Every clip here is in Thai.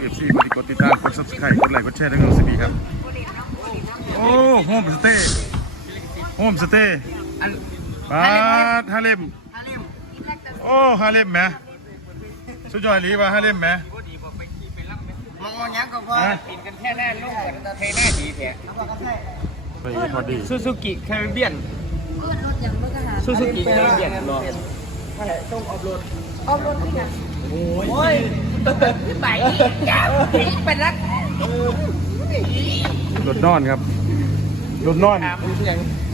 เอฟซีกดติดกดติดตามกด subscribe กดไลค์กดแชร์ด้วยกันสวัสดีครับ โอ้โฮมสเตย์โฮมสเตย์อันปาดฮาเลมฮาเลมโอ้ฮาเลมแหมสุดยอดอีหลีว่าฮาเลมแหมมองยังก็พอฮะกินกันแค่แน่ลูกกันเทแน่ดีแท้ไปพอดีซูซูกิแคริเบียนซูซูกิแคริเบียนรอออมรถที่ไหนโอ้ย ไปแก้วเป็นรักรถนอนครับรถนอน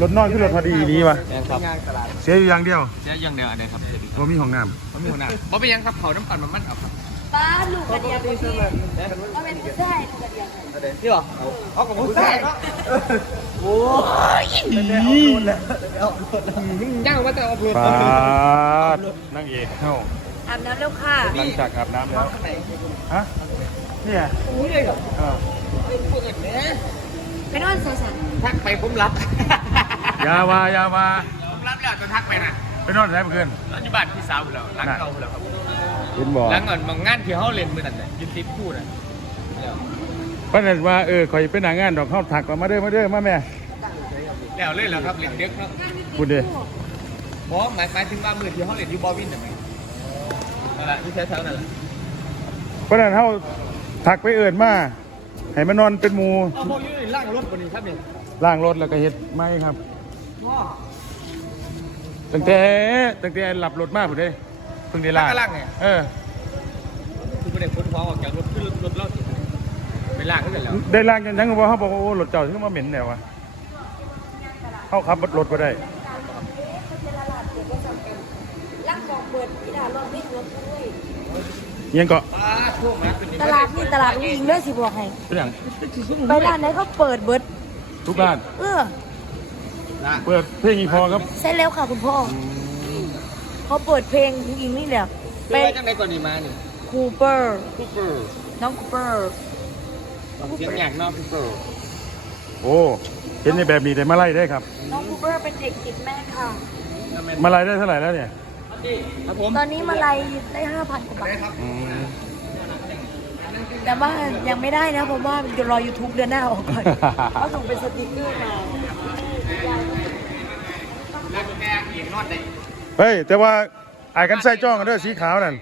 รถนอนคือรถพอดีนี้วะครับงานตลาดเสียอยู่อย่างเดียวเสียยังเดียวอันไหนครับเสียดีว่ามีห้องน้เขามีหัวหน้าบ่เป็นยังครับเขาน้ำปั่นมันมันเอาครับป้าลูกกระเดียวพี่ก็เป็นผู้ชายลูกกระเดียวที่หรอเอาของผู้ชายเนาะโอ้ยย่างว่าแต่เอาโหลดำปาดนั่งเอกเข้า อาบน้ำแล้วค่ะหลังจากอาบน้ำแล้วฮะเนี่ยอุ้ยเลยครับเออเปิดเนี่ยไปนอนใส่สันทักไปผมรับอยาวายาวาผมรับแล้วจะทักไปนะไปนอนไหนเมื่อคืนตอนอยู่บ้านพี่สาวเราล้างเก่าเราครับเห็นบอกล้างก่อนมองงานที่เขาเล่นมือนั่นน่ะยืนติดพูดอะป้าเน็ตว่าเออคอยไปหนางานดอกเข้าถักมามาเด้อมาเด้อมาแม่แล้วเล่นแล้วครับเล่นเด็กเนาะพูดดิเพราะหมายหมายถึงว่ามือที่เขาเล่นอยู่บอวินน่ะไหมนั่น แหละที่ใช้เท้านั่นแหละป้าเน็ตเข้าถักไปเอิญมาให้มานอนเป็นหมูเอาพวกนี้ล่างรถคนนี้ครับนี่ล่างรถแล้วก็เฮ็ดไม้ครับตั้งแต่ตั้งแต่หลับรถมากผมเด้เพิ่งได้ล่างล่างไงเออคือประเด็นคนฟ้องออกจากรถขึ้นรถเล่าสิไปล่างก็เสร็จแล้วได้ล่างจนทั้งว่าเขาบอกว่าโอ้รถเจ้าถึงมาเหม็นแนววะเขาขับรถมาได้ ร่างกองเปิดที่ดารถไม่รถด้วยยังก็ป้าช่วงมาเป็นตลาดนี่ตลาดอุ้งอิงด้วยสิบอกให้เป็นอย่างไปร้านไหนเขาเปิดเบิดทุกร้าน เออละเปิดเพลงอีพอครับใช่แล้วค่ะคุณพ่อเขาเปิดเพลงอุ้งอิงนี่แหละไปไปจังไดก่อนนี่มานี่คูเปอร์คูเปอร์น้องคูเปอร์เสียงอย่างเนาะคูเปอร์โอ้เห็นในแบบนี้ได้มาไล่ได้ครับ น้องคูเปอร์เป็นเด็กติดแม่ค่ะมาไล่ได้เท่าไหร่แล้วเนี่ย ครับผมตอนนี้มาลัยได้ห้าพันกว่าบาทอืมแต่ว่ายังไม่ได้นะเพราะว่าเดี๋ยวรอ YouTube เดือนหน้าออกก่อนเขาส่งเป็นสติ๊กเกอร์มาแล้วแกเอียงนอดได้เฮ้ยแต่ว่าอายกันใส่จ้องกันเด้อสีขาวนั่น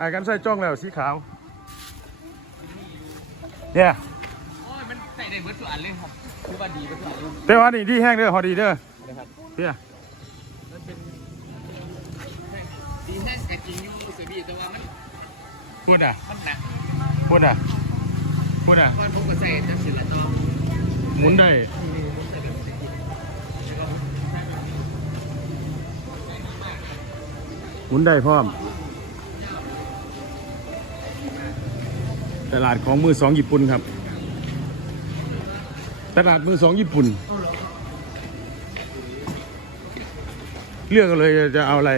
อายกันใส่จ้องแล้วสีขาวเนี่ยโอ้ยมันใส่ได้เบิร์ดสุอันเลยครับคือว่าดีเบิร์ดสุอันเลยแต่ว่านี่ดีแห้งเด้อฮอดีเด้อนะครับเนี่ย ดีแท้แต่จริงอยู่เสียบีแต่ว่ามันพูดอะ มันหนักพูดอะ พูดอะตอนผมก็ใส่จะเสร็จแล้วต่อหมุนได้หมุนได้พร้อม ตลาดของมือสองญี่ปุ่นครับ ตลาดมือสองญี่ปุ่น เลือกกันเลยจะเอาอะไร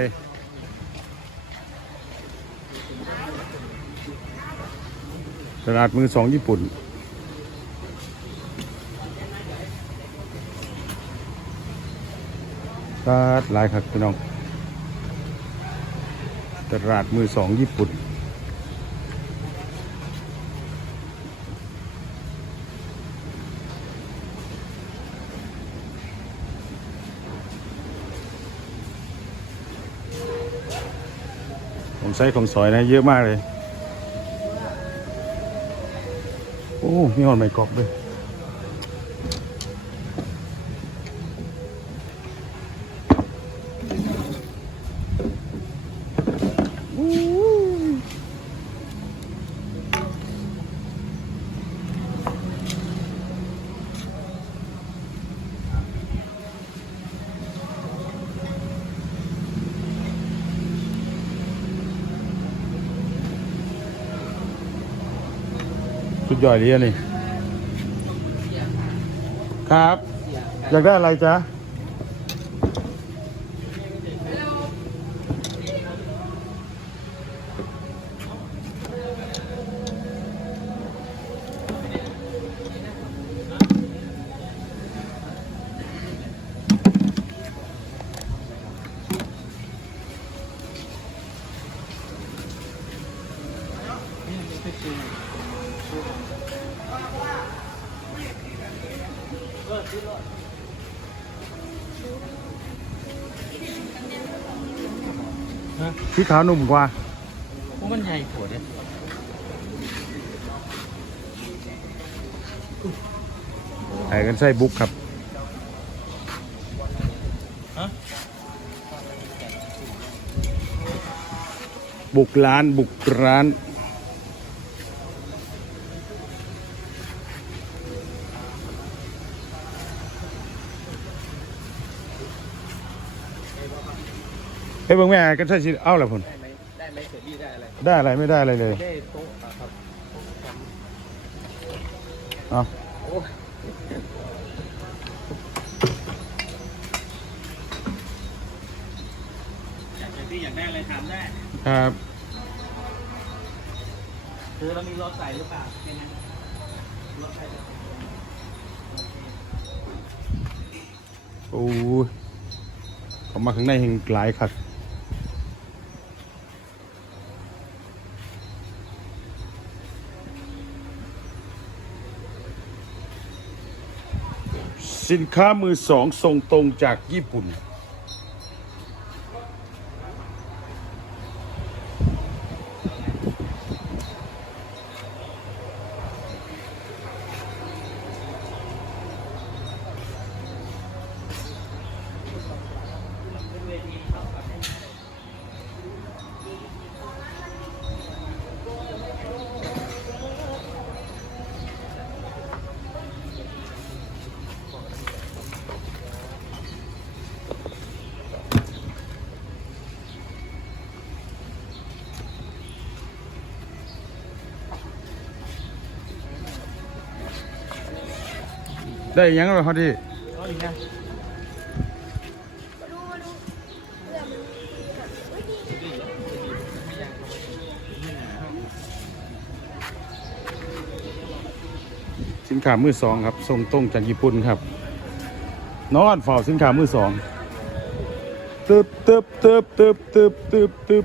ตลาดมือสองญี่ปุ่น ตลาดหลายครับพี่น้อง ตลาดมือสองญี่ปุ่นของใช้ของสอยนะเยอะมากเลย โอ้ มีหอนไม่กรอบด้วย สุดยอดเลยอันนี่ครับ อยากได้อะไรจ๊ะ สีขาวหนุ่มกว่าพวกมันใหญ่โผล่เนี่ยไอ้กันใส่บุกครับฮะบุกร้านบุกร้าน เฮ้ยเบิ่งแม่กันใช่สิเอาละพุ่นได้ไหมได้ไหมเสือบี้ได้อะไรได้อะไรไม่ได้อะไรเลยได้โต๊ะอะครับเอาโอ้อยากจะพี่อยากได้อะไรทำได้ ครับคือเรามีรถใส่หรือเปล่าแค่นั้นรถใส่โอ้ยเขามาข้างในเห็นหลายคัก สินค้ามือสองส่งตรงจากญี่ปุ่น ได้ยังแล้วเขาดิเอาอีกนะสินค้ามือสองครับส่งตรงจากญี่ปุ่นครับ นอนเฝ้าสินค้ามือสองตึบตึบตึบตึบตึบตึบตึบ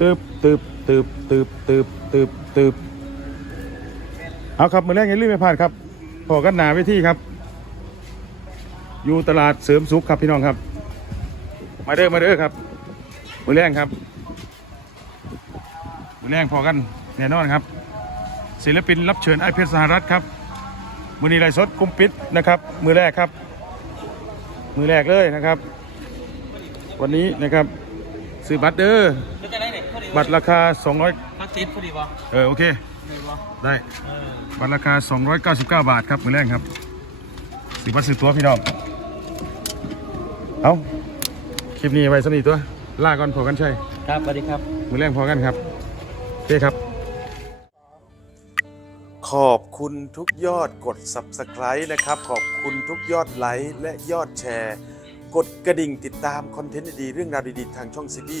ตึบตึบตึบตึบตึบตึบตึบ เอาครับมือแรกอย่าลืมไม่พลาดครับพอกันหนาเวทีครับ อยู่ตลาดเสริมสุขครับพี่น้องครับ มาเด้อมาเด้อครับ มือแรกครับ มือแรงพอกันแน่นอนครับศิลปินรับเชิญไอเพชรสหรัฐครับ มือนี้ไรสดกุมปิดนะครับ มือแรกครับ มือแรกเลยนะครับ วันนี้นะครับซื้อบัตรเด้อจะได้เด็กพอดีบัตรราคา 200 พักซีดพอดีวะเออโอเค เลยวะได้เออบัตรราคา 299 บาทครับมือแรกครับซื้อบัตรซื้อตั๋วพี่น้องเอาคลิปนี้ไว้สนิทตัวลาก่อนพอกันใช่ครับสวัสดีครับ มือแรกพอกันครับโอเคครับ ขอบคุณทุกยอดกด Subscribe นะครับ ขอบคุณทุกยอดไลค์และยอดแชร์ กดกระดิ่งติดตามคอนเทนต์ดีๆเรื่องราวดีๆทางช่องซีบี